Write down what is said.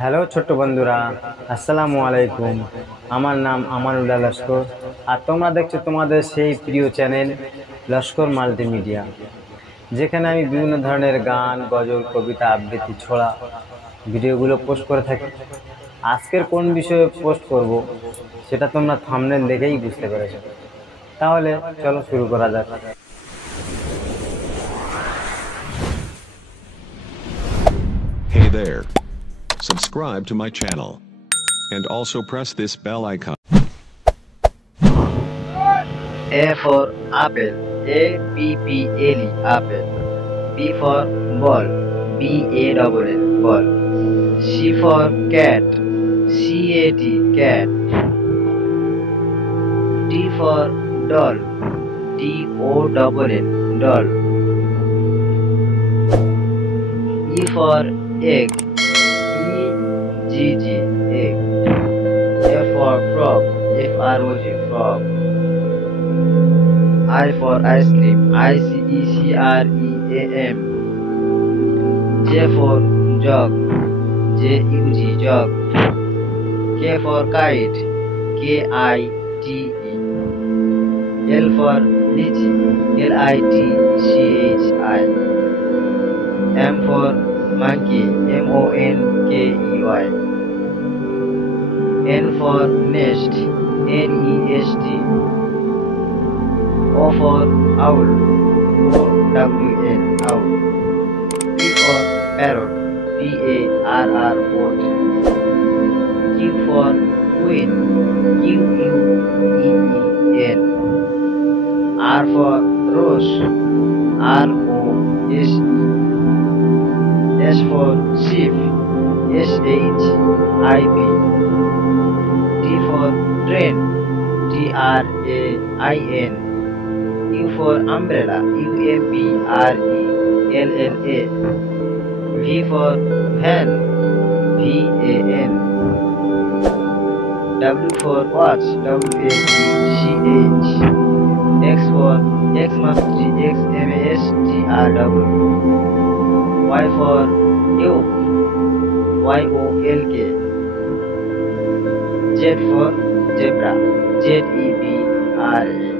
Hello ছোট্ট বন্ধুরা, আসসালামু আলাইকুম। আমার নাম আমানুল্লাহ লস্কর, আর তোমরা দেখছো তোমাদের সেই প্রিয় চ্যানেল লস্কর মাল্টিমিডিয়া, যেখানে আমি বিভিন্ন ধরনের গান, গজল, কবিতা, আবৃত্তি, ছড়া ভিডিওগুলো পোস্ট করে থাকি। আজকের কোন বিষয়ে পোস্ট করব সেটা তোমরা থাম্বনেল দেখেই বুঝতে পেরেছো। তাহলে চলো শুরু করা যাক। Hey there. Subscribe to my channel. And also press this bell icon. A for apple, A-P-P-L-E, apple. B for ball, B-A-L-L, ball. C for cat, C-A-T, cat. D for doll, D-O-L-L, doll. E for egg, E-G-G, egg. F for frog, F-R-O-G, frog. I for ice cream, I-C-E-C-R-E-A-M. J for jug, J-U-G, jug. K for kite, K-I-T-E. L for lychee, L-I-T-C-H-I. M for monkey, M-O-N-K-E-Y. N for nest, N-E-S-T. O for owl, O-W-L, owl. P for parrot, P-A-R-R-O-T. Q for queen, Q-U-E-E-N. R for rose, R-O-S-E. S for sheep, S-H-I-P. T for train, T-R-A-I-N. U for umbrella, U-M-B-R-E-L-L-A. V for van, V-A-N. W for watch, W-A-T-C-H. X for Xmastre, X-M-A-S-T-R-W. Y for yoke, Y-O-L-K. Z for zebra, Z-E-B-R-A.